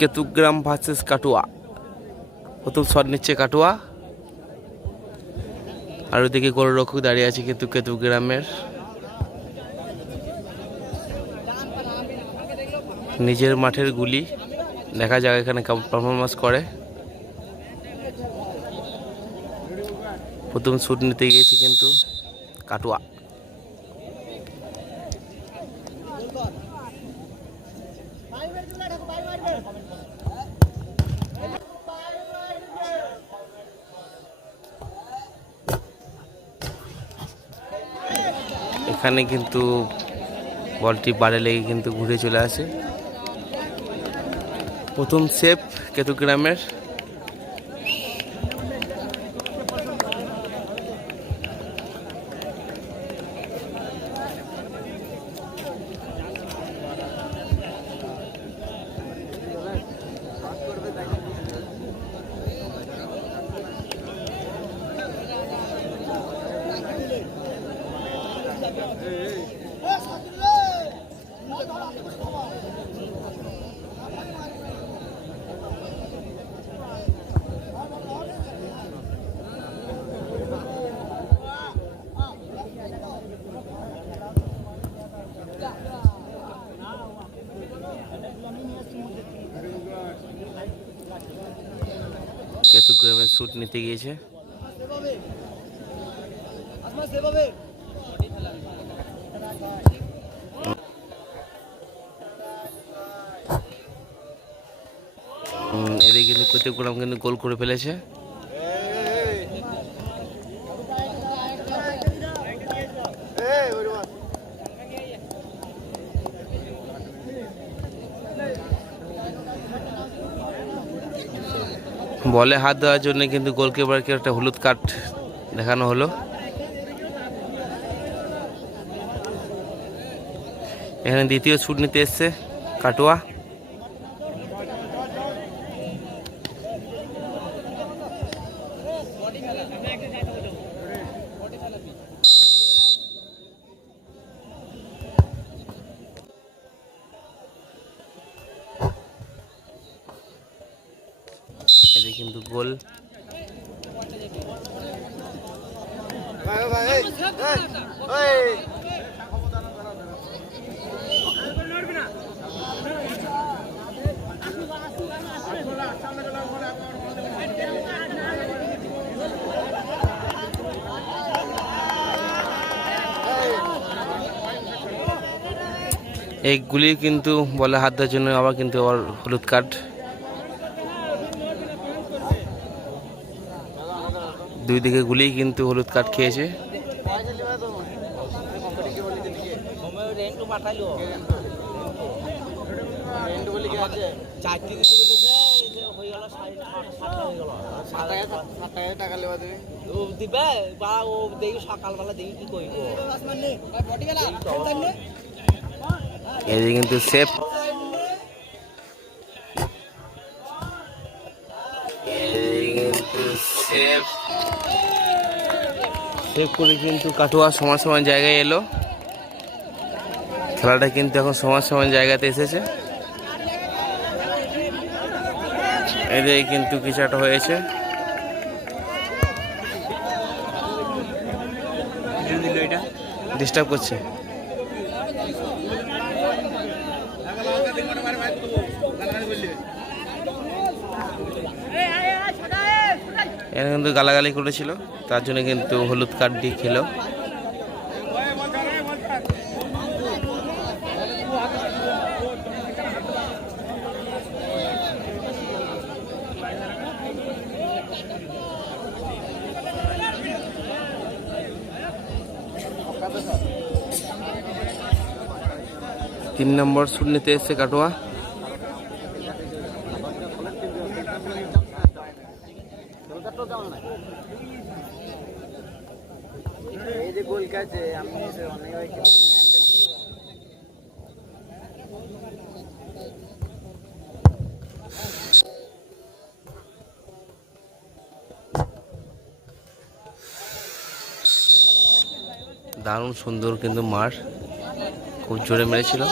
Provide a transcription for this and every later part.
Ketugram versus কাটুয়া। প্রথম shot নিচ্ছে কাটুয়া, আর ওদিকে গোলরক্ষক দাঁড়িয়ে আছে কিন্তু কেতুগ্রামের। নিজের মাঠের গুলি, দেখা যাক এখানে কেমন পারফরমেন্স করে। প্রথম শুট নিতে গিয়েছে কিন্তু কাটুয়া। এখানে কিন্তু বলটি বারে লেগে কিন্তু ঘুরে চলে আসে। প্রথম সেভ কেতুগ্রামের। কেতুগ্রামের শুট নিতে গিয়েছে। এদিকে কিন্তু কেতুগ্রাম কিন্তু গোল করে ফেলেছে। বলে হাত দেওয়ার জন্য কিন্তু গোলকিপারকে একটা হলুদ কার্ড দেখানো হলো। এখানে দ্বিতীয় শুট নিতে এসছে কাটুয়া। এদিকে কিন্তু গোল। এইগুলি কিন্তু বলে হাত দেওয়ার জন্য আবার কিন্তু আবার হলুদ কার্ড। দুই দিকে গুলি কিন্তু হলুদ কার্ড খেয়েছে। এদিকে কিন্তু সেফ, সেভ করে কিন্তু কাটুয়া সমান সমান জায়গায় এলো। খেলাটা কিন্তু এখন সমান সমান জায়গাতে এসেছে। এদিকে কিন্তু কিছু একটা হয়েছে। ডিস্টার্ব করছে। এখানে কিন্তু গালাগালি করেছিল, তার জন্য কিন্তু হলুদ কার্ড দিয়ে খেলো। তিন নম্বর শুট নিতে এসছে কাটুয়া। দারুণ সুন্দর কিন্তু মার, খুব জোরে মেরেছিল।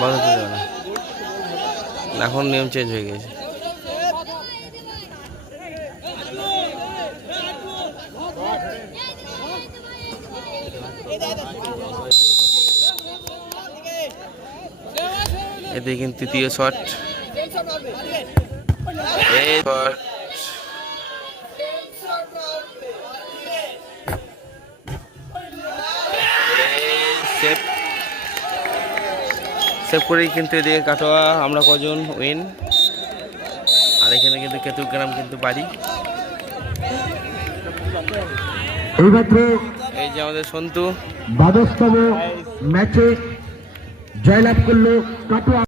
বাঁধাতে যাবে না, এখন নিয়ম চেঞ্জ হয়ে গেছে। এতে কিন্তু তৃতীয় শট, সেভ করেই কিন্তু এদিকে কাটোয়া আমরা কজন উইন। আর এখানে কিন্তু কেতুগ্রাম কিন্তু বাড়ি। এই যে আমাদের সন্তু 12তম ম্যাচে জয়লাভ করলো কাটোয়া।